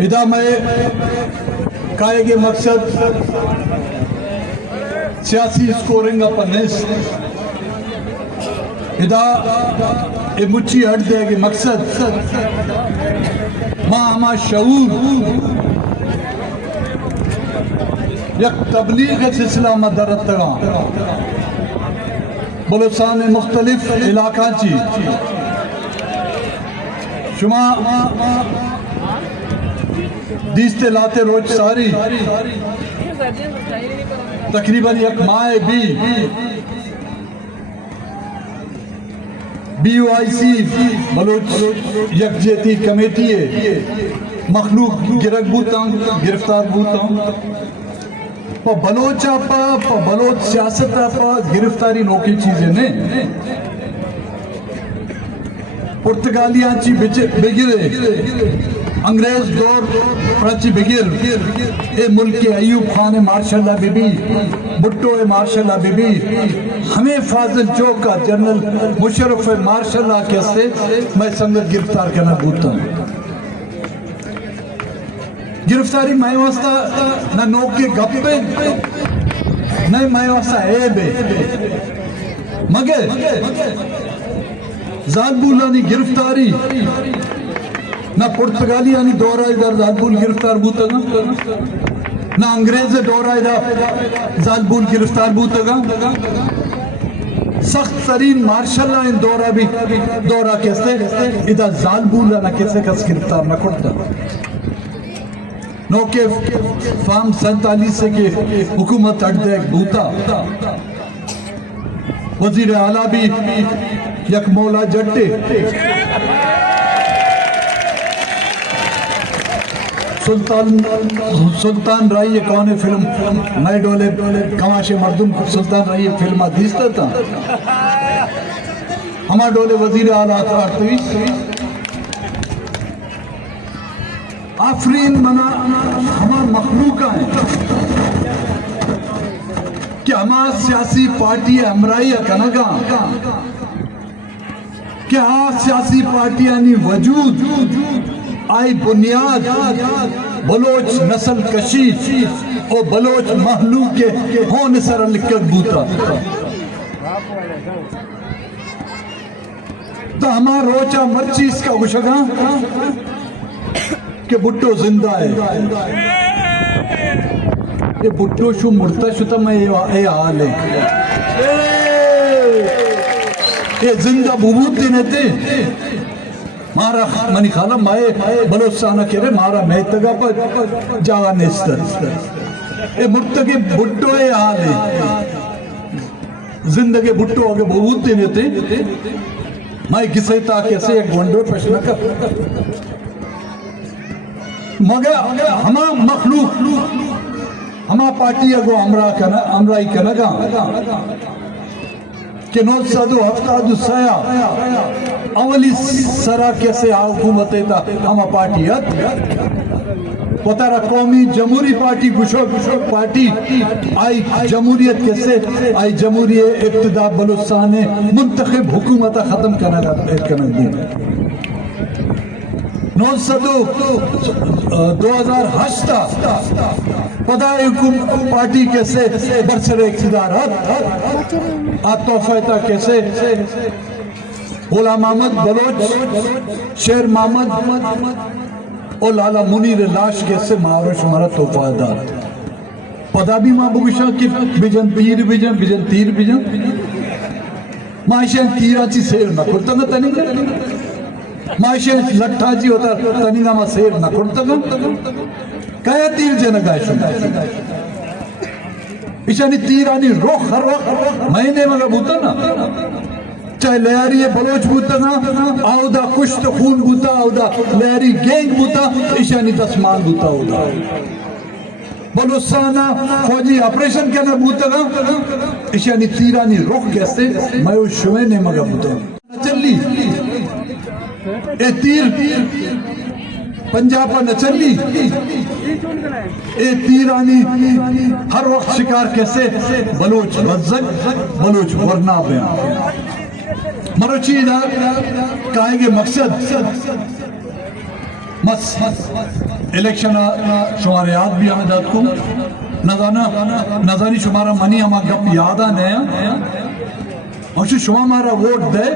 ادا میں کہے گے مقصد سیاسی سکورنگ اپن نیست ادا مچی ہٹ دے گی مقصد ماں ہما شعور یک تبلیغ سلسلہ مدرت تگا بلوچستان مختلف علاقہ چی شما دیستے لاتے روچ ساری تقریباً یک ماہ بی او آئی سی بلوچ یکجہتی کمیٹی ہے مخلوق گرفتار بوتا پا بلوچا پا بلوچ سیاست پا گرفتاری نوکی چیزیں نے پرتگالیاں چی بگرے انگریز دور پرچی بگر اے ملک ایوب خان مارشل اللہ بی بی بھٹو مارشل اللہ بی بی ہمیں فاضل چوکا جنرل مشرف مارشل اللہ کیسے میں سنگت گرفتار کرنا بوتا ہوں گرفتاری میں واسطہ نہ نوک کے گپے نہ میں واسطہ عیب ہے مگر زادبولانی گرفتاری نہ پرتگالیانی دورہ ادھر زادبول گرفتار بوتا گا نہ انگریز دورہ ادھر زادبول گرفتار بوتا گا سخت ترین مارشل اللہ ان دورہ کیسے ادھر زادبول نہ کیسے کس گرفتار نہ کرتا نو کے فام 47 سے کہ حکومت اٹھ دے بوتا وزیر اعلیٰ بھی یک مولا جٹے سلطان رائی یہ کون فلم نئے ڈولے کماش مردم سلطان رائی یہ فلم دیستا تھا ہما ڈولے وزیر اعلیٰ آرتویس آفرین منا ہما مخلوقہ ہیں کہ ہما سیاسی پارٹی ہمرائی کنگا کہ ہاں سیاسی پارٹیانی وجود آئی بنیاد بلوچ نسل کشی اور بلوچ محلوق کے ہون سر لکت بوتا تو ہمارا روچا مرچی اس کا گشگا کہ بھٹو زندہ ہے یہ بھٹو شو مرتا شتا میں اے حال ہے یہ زندہ بھوبوت دینے تھے مارا منی خالا مائے بلوچستانہ کرے مارا محتگا پر جاگا نیستر یہ مرتگی بھٹو اے حال ہے زندگی بھٹو آگے بھوبوت دینے تھے مائے کسے تاکہ سے ایک گونڈو پشنہ کر مگر ہما مخلوق ہما پارٹی اگو امرائی کنگا کہ 977 اولی سرا کیسے حکومت تا ہما پارٹیت پتارا قومی جمہوری پارٹی گشو پارٹی آئی جمہوریت کیسے آئی جمہوری ابتدا بلوچستان منتخب حکومت ختم کرنا دی 2008 پدائی پارٹی کیسے برسر اقتدارات توفیتہ کیسے غلام محمد بلوچ شیر محمد اور لالا منیر لاش کیسے مہارو شمارا توفیدار پدا بھی ماں بگشا کہ بجن تیر معاشین تیرہ چی سیر نہ کرتا گا تنی معاشین لٹھا جی ہوتا تنی گا ماں سیر نہ کرتا گا کہا تیر جنگاہ شما اشانی تیرانی روخ ہر وقت مہینے مگا بوتا نا چاہے لیاری بلوچ بوتا نا آودا کشت خون بوتا آودا لیاری گینگ بوتا اشانی دسمان بوتا آودا بلوچستانہ فوجی آپریشن کرنا بوتا نا اشانی تیرانی روخ کیسے میو شوینے مگا بوتا چلی اے تیر پنجاب پر نہ چلی اے تیرانی ہر وقت شکار کیسے بلوچ رزق بلوچ ورنہ بیان مروچی ادھا کہیں گے مقصد مس الیکشن شمار یاد بھی ہمیں داد کو نظانی شمارا منی ہما گپ یاد آنے اور شما مارا ووٹ دے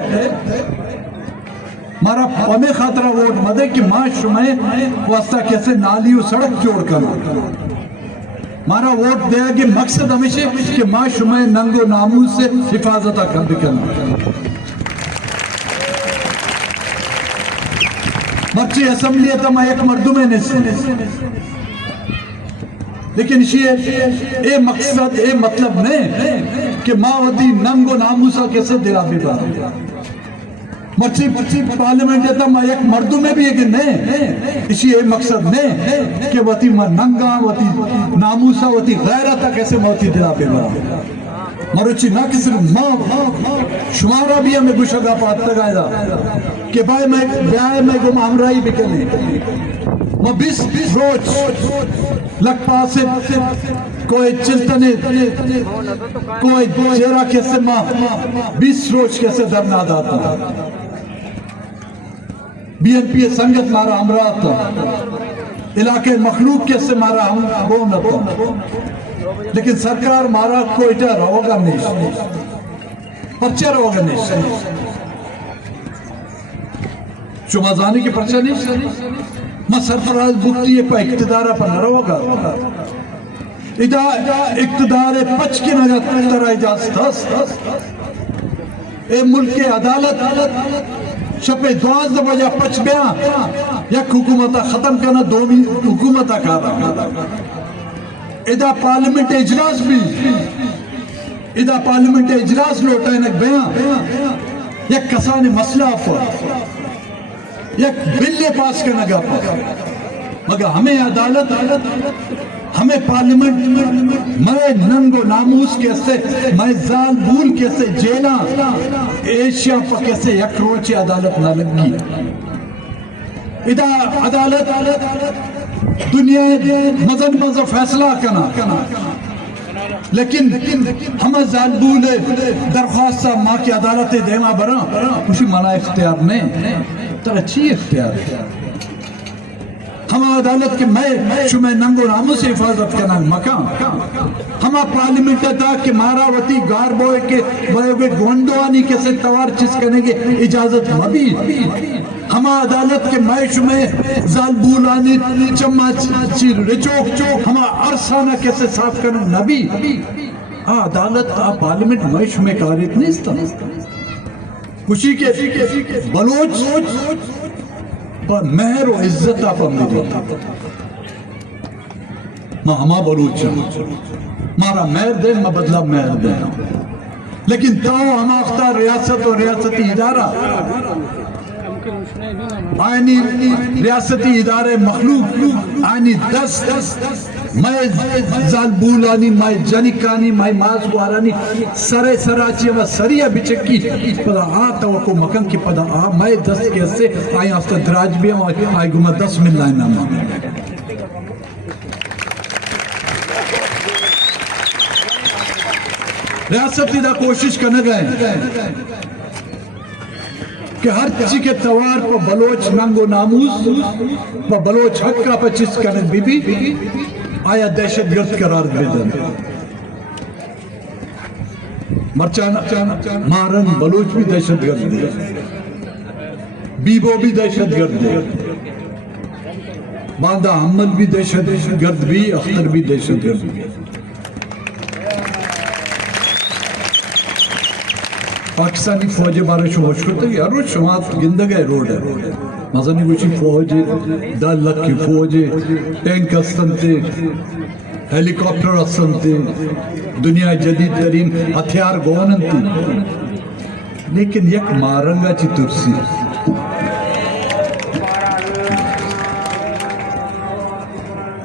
مارا پمے خاطرہ ووٹ مدے کہ ماں شمائے واسطہ کیسے نالی و سڑک جوڑ کرنا مارا ووٹ دیا کہ مقصد ہمیشہ کہ ماں شمائے ننگ و ناموس سے حفاظتہ کر کرنا مرچی اسمبلیتا میں ایک مردمے نسے لیکن اے مقصد اے مطلب نہیں کہ ماں ودی ننگ و ناموسہ کیسے دلا بھی بنا مرچی پارلیمنٹ دیتا میں ایک مردمے بھی ایک نہیں اسی اے مقصد نہیں کہ وطی ننگا وطی ناموسہ وطی غیرتہ کیسے موتی دلا بھی بنا مروچی نہ کسی ماں شمارا بھی ہمیں گوشگا پات لگائے دا کہ بھائی میں گم ہمرائی بکنے میں 20 روز لگ پاسے کوئی چلتنے کوئی چہرہ کیسے ماں 20 روز کیسے درنا داتا بی این پی سنگت مارا ہمراہ تھا علاقے مخلوق کیسے مارا ہم بونا تھا لیکن سرکار مارا کوئٹا روگا نہیں پرچہ روگا نہیں شما زانی کی پرچہ نہیں میں سرفراز بکتی ہے پہ اقتدارہ پر نروگا ادا اقتدار پچ کی نجات ترہ اجازت اے ملک عدالت شپے دوازدہ بجا پچ بیا یک حکومتہ ختم کرنا دومی حکومتہ کارا ادا پارلیمنٹ اجلاس بھی ادا پارلیمنٹ اجلاس لوٹائنک بیاں یک کسان مسئلہ پر یک بلے پاس کرنا گا پر مگر ہمیں عدالت ہمیں پارلیمنٹ میں ننگ و ناموس کیسے میں زال بول کیسے جیلا ایشیا پر کیسے یک روچی عدالت نہ لگی ادا عدالت دنیا مزن فیصلہ کرنا لیکن ہمیں زال بول درخواست ماں کی عدالت دیما برا کچھ منع اختیار نہیں تر اچھی اختیار ہے ہما عدالت کے میں شمع ننگ و ناموس سے حفاظت کرنا مکان ہما پارلیمنٹ دا کہ مارا وطی گار بوئے کے بھائیوے گونڈوانی کیسے توار چیز کرنے کے اجازت مبی ہما عدالت کے میں شمع زال بولانی چمہ چیر رچوک ہما عرصانہ کیسے صاف کرنا نبی عدالت پارلیمنٹ میں شمع کاریت نہیں ستا خوشی کے بلوچ پر مہر و عزت آپ امیدو ماں ہما بلوچ مارا مہر دے میں بدلہ مہر دے لیکن تاؤ ہما اختار ریاست و ریاستی ادارہ آئینی ریاستی ادارے مخلوق آئینی 10 میں زال بولانی میں جنکانی میں مازوارانی سرے سراچی و سریع بچکی پدا توقع مکن کی پدا میں 10 کیسے آئیں آفتا دراج بھی ہوں آئی گمہ 10 من لائن نامہ ریاستی دا کوشش کرنے گئے کہ ہر چیز کے توار پر بلوچ ننگ و ناموس پر بلوچ حق کا پچیس کرنے بی بی آیا دہشت گرد قرار دے دیں مرچانا مارن بلوچ بھی دہشت گرد دے بیبو بھی دہشت گرد دے باندہ حمل بھی دہشت گرد بھی اختر بھی دہشت گرد بھی پاکستانی فوج بارے شوش کرتے ہیں ہر روز شماعت گندگے روڈ ہے مزانی کوئی فوج دال لکھ کی فوج ٹینک استنتے ہیلی کاپٹر استنتے دنیا جدید ترین ہتھیار گوننتی لیکن یک مارنگا چی ترسی